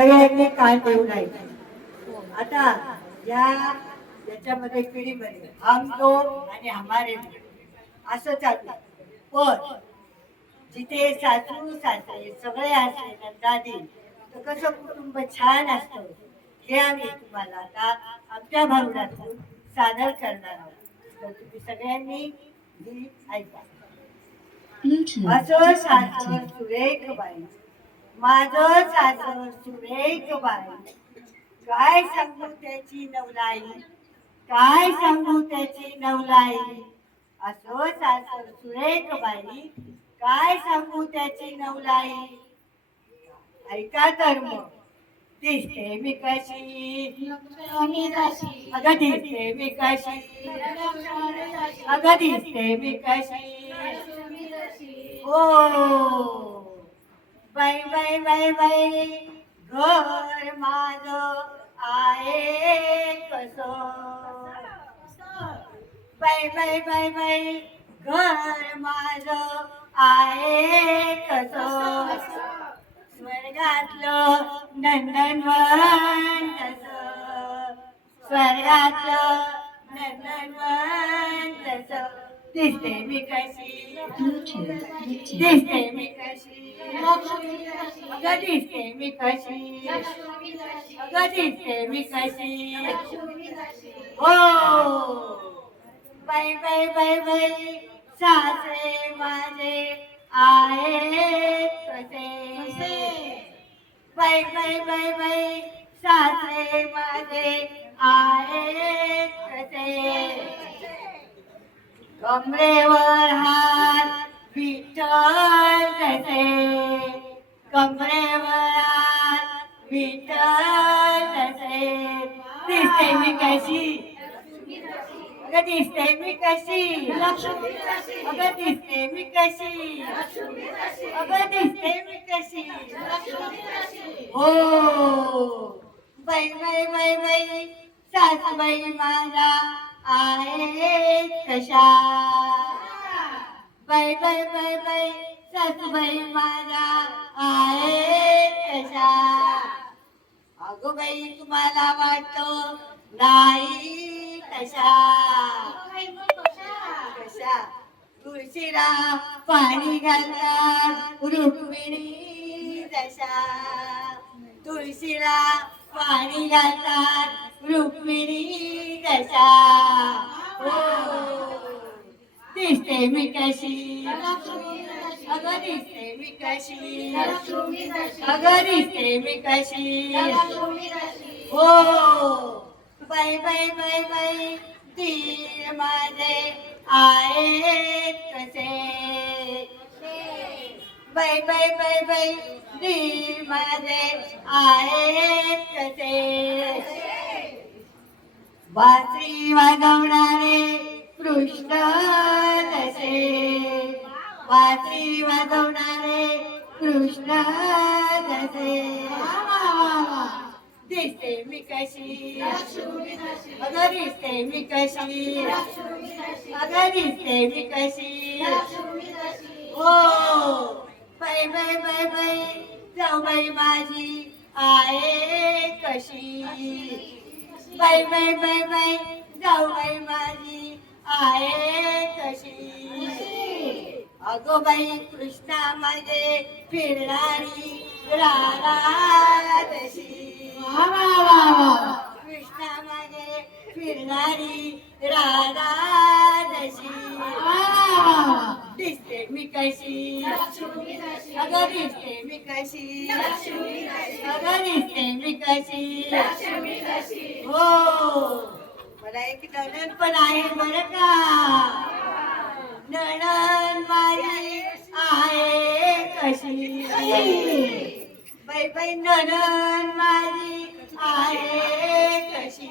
सगळ्यांनी कान देऊन ऐका. आता याच्यामध्ये पिढीमध्ये हम लोग आणि हमारे लोग असं चाललं. पण जिथे सासू सासरे सगळे असले नंदादी तर कसं कुटुंब छान असतं हे आम्ही तुम्हाला आता आमच्या भावनातून सादर करणार आहोत. तर तुम्ही सगळ्यांनी गीत ऐका. असं सासर सुरेख बाई, माझं सासर सुरेख बाई, काय सांगू त्याची नवलाई, काय सांगू त्याची नवलाई. असो सासर सुरेख बाई, काय सांगू त्याची नवलाई. ऐका तर मग दिसते मी कशी, अगं दिसते मी कशी, अगं दिसते मी कशी. हो बाई बाई बाई बाई, घर माझं आहे कसं. बाई बाई बाई बाई, घर माझं आहे कसं. स्वर्गातलं नंदनवन कसं, स्वर्गातलं नंदनवन कसं. दिसते मी कशी, दिसते मी कशी, अगं दिसते मी कशी, अगं दिसते मी कशी. हो बाई बाई बाई बाई, सासरे माझे आहेत कसे. बाई बाई बाई बाई, सासरे माझे आहेत कसे. कमरेवर हात विठ्ठल जसे, कमरेवर हात विठ्ठल जसे. दिसते मी कशी, अगं दिसते मी कशी, अगं दिसते मी कशी, अगं दिसते मी कशी. हो बाई बाई बाई बाई, सासूबाई माझ्या आहेत कशा. बाई बाई बाई बाई, सासूबाई माझ्या आहेत कशा. अगो बाई तुम्हाला वाटतं नाही कशा, कशा. तुळशीला पाणी घालतात रुक्मिणी जशा, तुळशीला पाणी घालतात रुक्मिणी जशा. हो दिसते मी कशी, अगं दिसते मी कशी, अगं दिसते मी कशी. हो बाई बाई बाई बाई, दीर माझे आहेत कसे. बाई बाई बाई बाई, दीर माझे आहेत कसे. बासरी वाजवणारे कृष्ण जसे, बासरी वाजवणारे कृष्ण जसे. दिसते मी कशी, अगं दिसते मी कशी, अगं दिसते मी कशी. हो बाई बाई बाई बाई, जाऊबाई माझी आहे कशी. बाई बाई बाई बाई, जाऊबाई माझी आहे कशी. अगो बाई कृष्णा माझे फिरणारी राधा तशी. कृष्णा माझे फिरणारी राधा तशी. दिसते मी कशी, अगं दिसते मी कशी, अगं दिसते मी कशी. हो मला एक नणन पण आहे बरं का. नणन माझी आहे कशी. बाई बाई नणन माझी आहे कशी.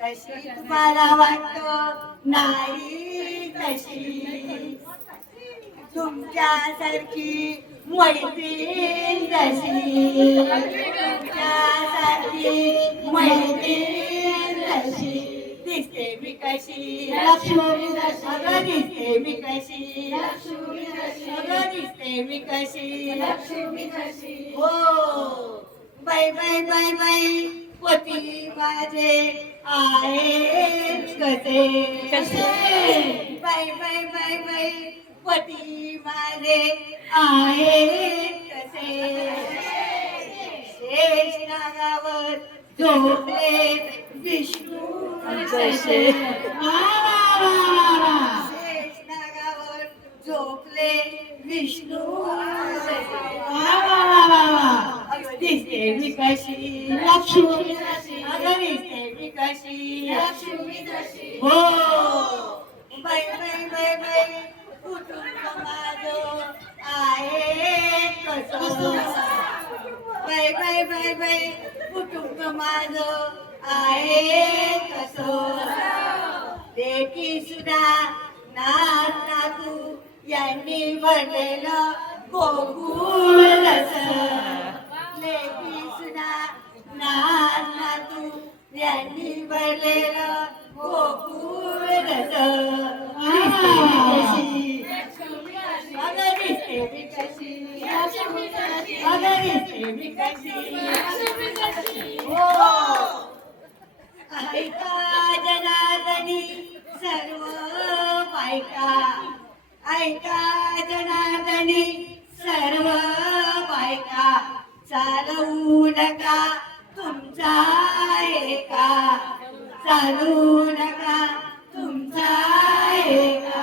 तशी तुम्हाला वाटतं नाही तशी. तुमच्यासारखी मैत्रीण जशी, तुमच्यासारखी मैत्रीण जशी. दिसते मी कशी, अगं दिसते मी कशी, अगं दिसते मी कशी. हो बाई बाई बाई बाई पती माझे आहेत कसे बाई बाई बाई बाई पती माझे आहेत कसे शेष नागावर झोपले विष्णू कसे शेष नागावर झोपले विष्णू दिसते मी कशी लक्ष्मी अगं दिसते मी कशी लक्ष्मी हो बाई बाई बाई बाई कुटुंब माझं आहे कसं बाई बाई बाई बाई कुटुंब माझं आहे कसं देखी सुद्धा नाथ नातू यांनी भरलेलं गोकुळ लेकी सुद्धा नाथ नातू यांनी भरलेलं गोकुळ अगं दिसते मी कशी अगं दिसते मी कशी हो ऐका जनार्दनी सर्व बायका ऐका जनार्दनी सर्व बायका चालवू नका तुमचा एका चालू नका तुमचा एका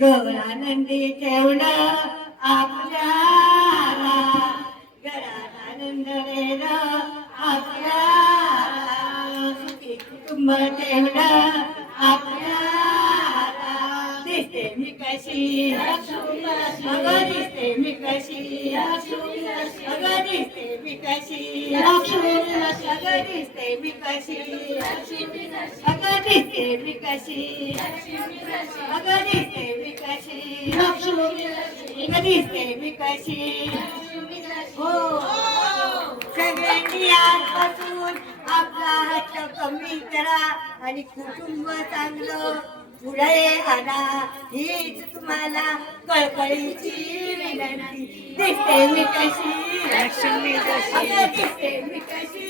गौरानंदी ठेवणं आपल्याला घरात आनंद देणं आपल्याला सुखी कुटुंब ठेवणं आपल्याला दिसते मी कशी अगं दिसते मी कशी अगं दिसते मी कशी अगं दिसते मी कशी अगं दिसते मी कशी अगं दिसते मी कशी अगं दिसते मी कशी हो सगळ्यांनी आजपासून आपला हट्ट कमी करा आणि कुटुंब चांगलं पुढे आणा हीच तुम्हाला कळकळीची विनंती दिसते मी कशी दिसते मी कशी